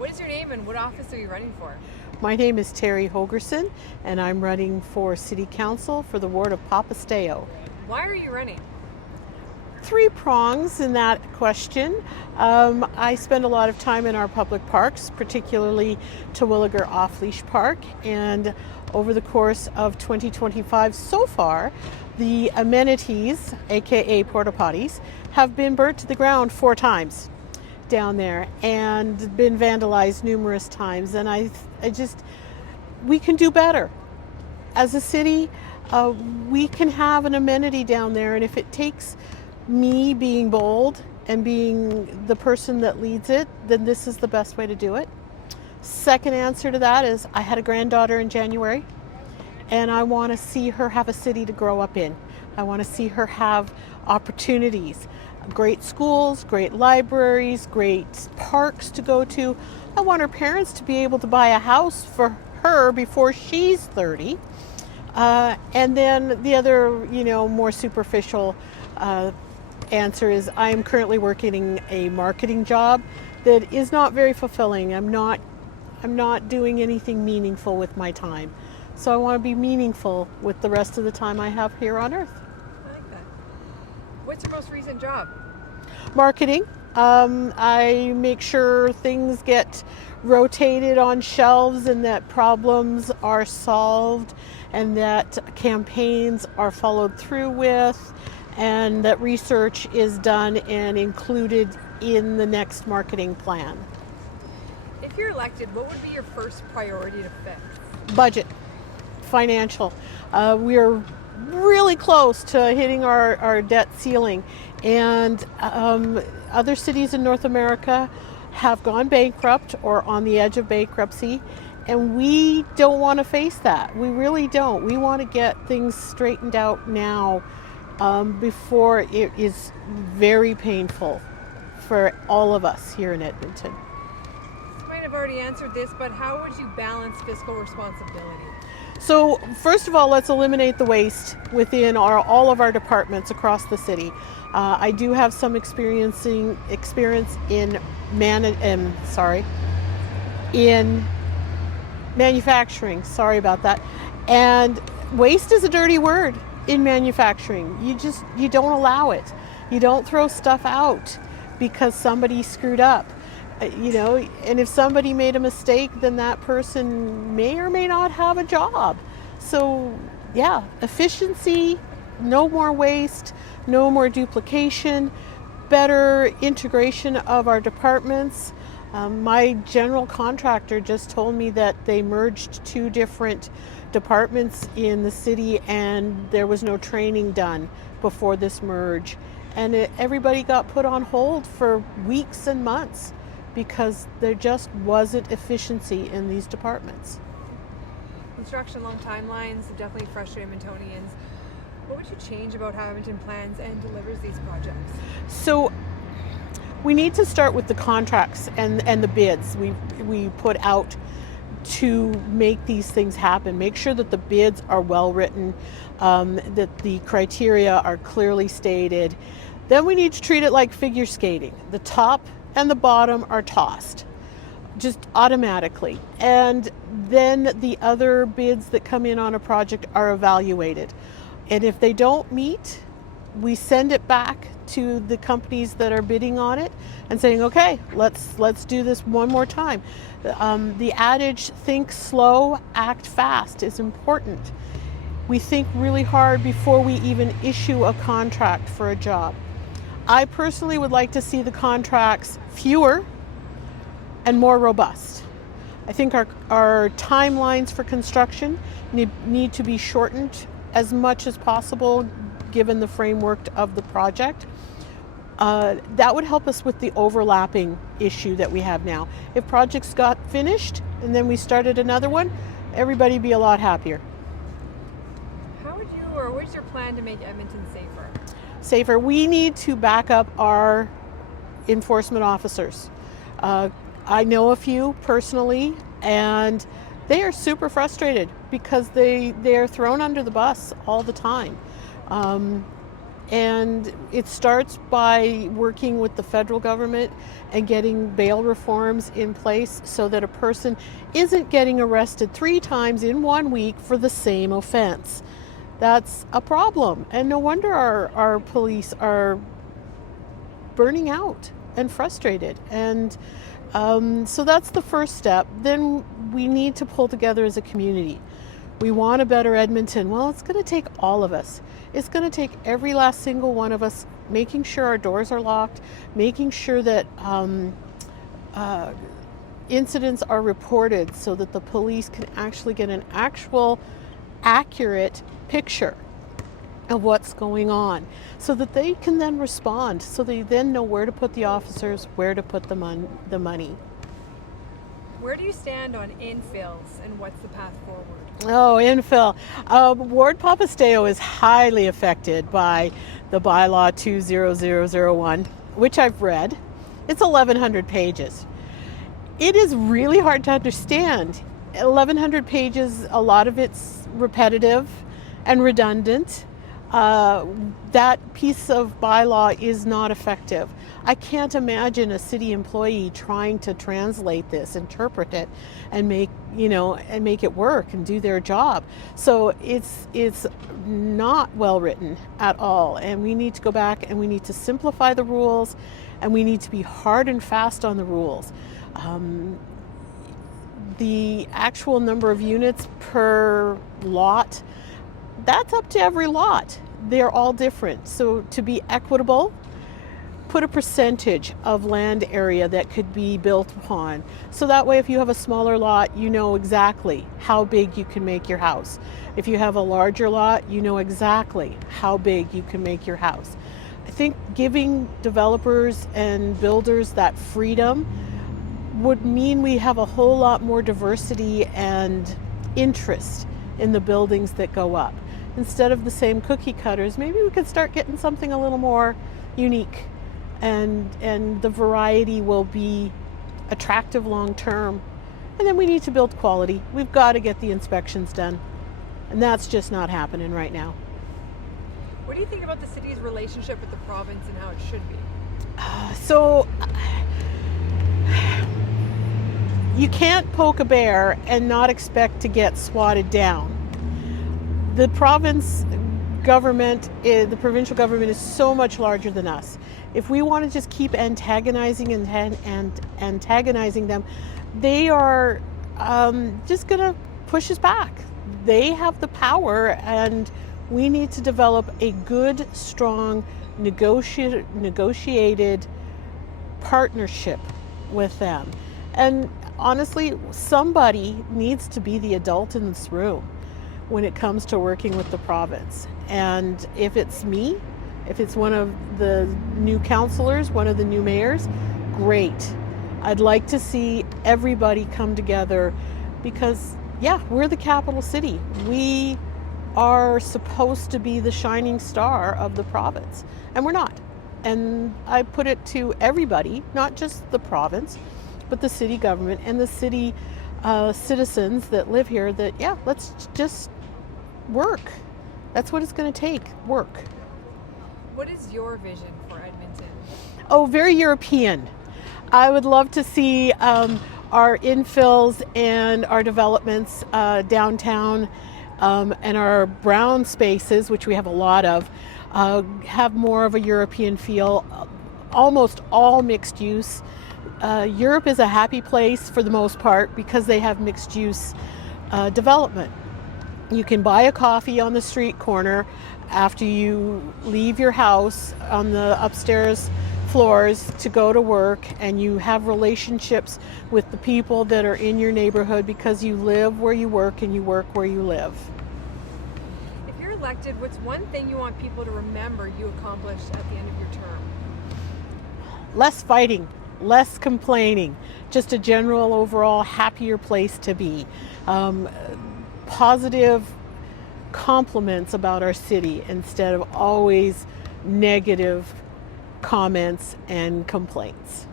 What is your name and what office are you running for? My name is Terrie HOLGERSON, and I'm running for City Council for the ward of Papastew. Why are you running? Three prongs in that question. I spend a lot of time in our public parks, particularly Terwilliger Off-Leash Park, and over the course of 2025 so far, the amenities, aka porta potties, have been burnt to the ground 4 times down there and been vandalized numerous times. And we can do better. As a city, we can have an amenity down there, and if it takes me being bold and being the person that leads it, then this is the best way to do it. Second answer to that is I had a granddaughter in January, and I want to see her have a city to grow up in. I want to see her have opportunities, great schools, great libraries, great parks to go to. I want her parents to be able to buy a house for her before she's 30. And then the other, more superficial answer is I am currently working a marketing job that is not very fulfilling. I'm not doing anything meaningful with my time. So I want to be meaningful with the rest of the time I have here on earth. I like that. What's your most recent job? Marketing. I make sure things get rotated on shelves and that problems are solved and that campaigns are followed through with and that research is done and included in the next marketing plan. If you're elected, what would be your first priority to fix? Budget, financial. We are really close to hitting our debt ceiling, and other cities in North America have gone bankrupt or on the edge of bankruptcy, and we don't want to face that. We really don't. We want to get things straightened out now before it is very painful for all of us here in Edmonton. You might have already answered this, but how would you balance fiscal responsibility? So first of all, let's eliminate the waste within all of our departments across the city. I do have some experience in manufacturing. Sorry about that. And waste is a dirty word in manufacturing. You don't allow it. You don't throw stuff out because somebody screwed up. And if somebody made a mistake, then that person may or may not have a job. So yeah, efficiency, no more waste, no more duplication, better integration of our departments. My general contractor just told me that they merged 2 different departments in the city and there was no training done before this merge. And everybody got put on hold for weeks and months because there just wasn't efficiency in these departments. Construction long timelines definitely frustrate Edmontonians. What would you change about how Edmonton plans and delivers these projects? So we need to start with the contracts and the bids we put out to make these things happen. Make sure that the bids are well written, that the criteria are clearly stated. Then we need to treat it like figure skating. The top and the bottom are tossed just automatically, and then the other bids that come in on a project are evaluated, and if they don't meet, we send it back to the companies that are bidding on it and saying, okay, let's do this one more time. The adage, think slow, act fast, is important. We think really hard before we even issue a contract for a job. I personally would like to see the contracts fewer and more robust. I think our timelines for construction need to be shortened as much as possible given the framework of the project. That would help us with the overlapping issue that we have now. If projects got finished and then we started another one, everybody would be a lot happier. How would you, or what's your plan to make Edmonton safer? We need to back up our enforcement officers. I know a few personally, and they are super frustrated because they are thrown under the bus all the time. And it starts by working with the federal government and getting bail reforms in place so that a person isn't getting arrested 3 times in 1 week for the same offense. That's a problem. And no wonder our police are burning out and frustrated. And so that's the first step. Then we need to pull together as a community. We want a better Edmonton. Well, it's going to take all of us. It's going to take every last single one of us making sure our doors are locked, making sure that incidents are reported so that the police can actually get an actual accurate picture of what's going on so that they can then respond, so they then know where to put the officers, where to put the money. Where do you stand on infills and what's the path forward? Oh, infill. Ward Papastew-oh is highly affected by the bylaw 20001, which I've read. It's 1,100 pages. It is really hard to understand. 1,100 pages, a lot of it's repetitive and redundant. That piece of bylaw is not effective. I can't imagine a city employee trying to translate this, interpret it, and make it work and do their job. So it's not well written at all, and we need to go back and we need to simplify the rules, and we need to be hard and fast on the rules. The actual number of units per lot, that's up to every lot. They're all different. So to be equitable, put a percentage of land area that could be built upon. So that way if you have a smaller lot, you know exactly how big you can make your house. If you have a larger lot, you know exactly how big you can make your house. I think giving developers and builders that freedom would mean we have a whole lot more diversity and interest in the buildings that go up. Instead of the same cookie cutters, maybe we could start getting something a little more unique, and the variety will be attractive long term. And then we need to build quality. We've got to get the inspections done, and that's just not happening right now. What do you think about the city's relationship with the province and how it should be? So you can't poke a bear and not expect to get swatted down. The province government, the provincial government is so much larger than us. If we want to just keep antagonizing and antagonizing them, they are just going to push us back. They have the power, and we need to develop a good, strong, negotiated partnership with them. And honestly, somebody needs to be the adult in this room when it comes to working with the province. And if it's me, if it's one of the new councillors, one of the new mayors, great. I'd like to see everybody come together because, yeah, we're the capital city. We are supposed to be the shining star of the province, and we're not. And I put it to everybody, not just the province, but the city government and the city citizens that live here, that, yeah, let's just work. That's what it's going to take, work. What is your vision for Edmonton? Oh, very European. I would love to see our infills and our developments downtown and our brown spaces, which we have a lot of, have more of a European feel, almost all mixed use. Europe is a happy place for the most part because they have mixed use development. You can buy a coffee on the street corner after you leave your house on the upstairs floors to go to work, and you have relationships with the people that are in your neighborhood because you live where you work and you work where you live. If you're elected, what's one thing you want people to remember you accomplished at the end of your term? Less fighting, less complaining, just a general overall happier place to be. Positive compliments about our city instead of always negative comments and complaints.